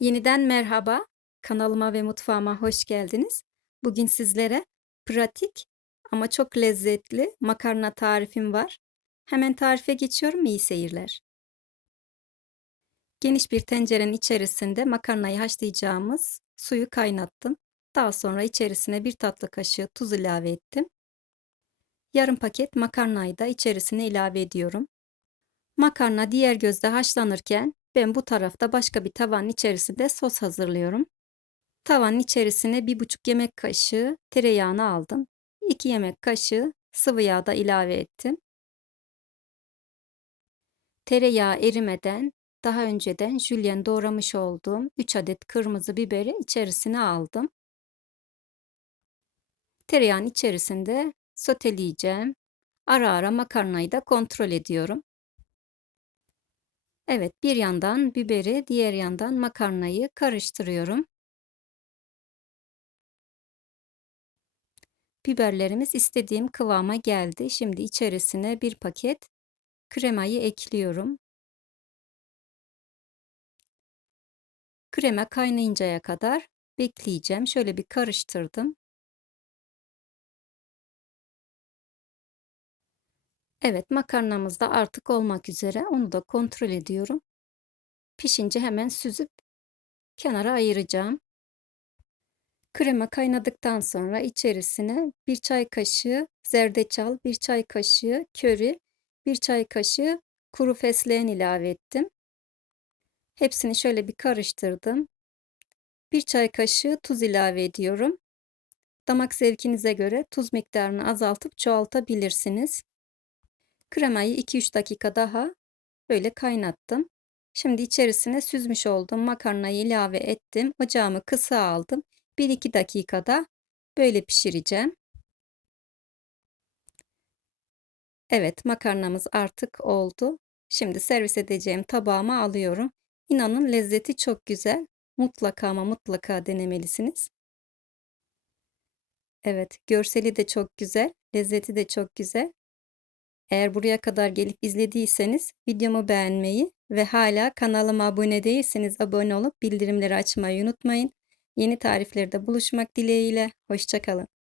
Yeniden merhaba. Kanalıma ve mutfağıma hoş geldiniz. Bugün sizlere pratik ama çok lezzetli makarna tarifim var. Hemen tarife geçiyorum. İyi seyirler. Geniş bir tencerenin içerisinde makarnayı haşlayacağımız suyu kaynattım. Daha sonra içerisine bir tatlı kaşığı tuz ilave ettim. Yarım paket makarnayı da içerisine ilave ediyorum. Makarna diğer gözde haşlanırken ben bu tarafta başka bir tavanın içerisinde sos hazırlıyorum. Tavanın içerisine 1,5 yemek kaşığı tereyağını aldım. 2 yemek kaşığı sıvı yağ da ilave ettim. Tereyağı erimeden daha önceden jülyen doğramış olduğum 3 adet kırmızı biberi içerisine aldım. Tereyağın içerisinde soteleyeceğim. Ara ara makarnayı da kontrol ediyorum. Evet, bir yandan biberi, diğer yandan makarnayı karıştırıyorum. Biberlerimiz istediğim kıvama geldi. Şimdi içerisine bir paket kremayı ekliyorum. Krema kaynayıncaya kadar bekleyeceğim. Şöyle bir karıştırdım. Evet, makarnamız da artık olmak üzere. Onu da kontrol ediyorum. Pişince hemen süzüp kenara ayıracağım. Krema kaynadıktan sonra içerisine bir çay kaşığı zerdeçal, bir çay kaşığı köri, bir çay kaşığı kuru fesleğen ilave ettim. Hepsini şöyle bir karıştırdım. Bir çay kaşığı tuz ilave ediyorum. Damak zevkinize göre tuz miktarını azaltıp çoğaltabilirsiniz. Kremayı 2-3 dakika daha böyle kaynattım. Şimdi içerisine süzmüş olduğum makarnayı ilave ettim. Ocağımı kısa aldım. 1-2 dakikada böyle pişireceğim. Evet, makarnamız artık oldu. Şimdi servis edeceğim tabağıma alıyorum. İnanın lezzeti çok güzel. Mutlaka ama mutlaka denemelisiniz. Evet, görseli de çok güzel, lezzeti de çok güzel. Eğer buraya kadar gelip izlediyseniz videomu beğenmeyi ve hala kanalıma abone değilseniz abone olup bildirimleri açmayı unutmayın. Yeni tariflerde buluşmak dileğiyle. Hoşçakalın.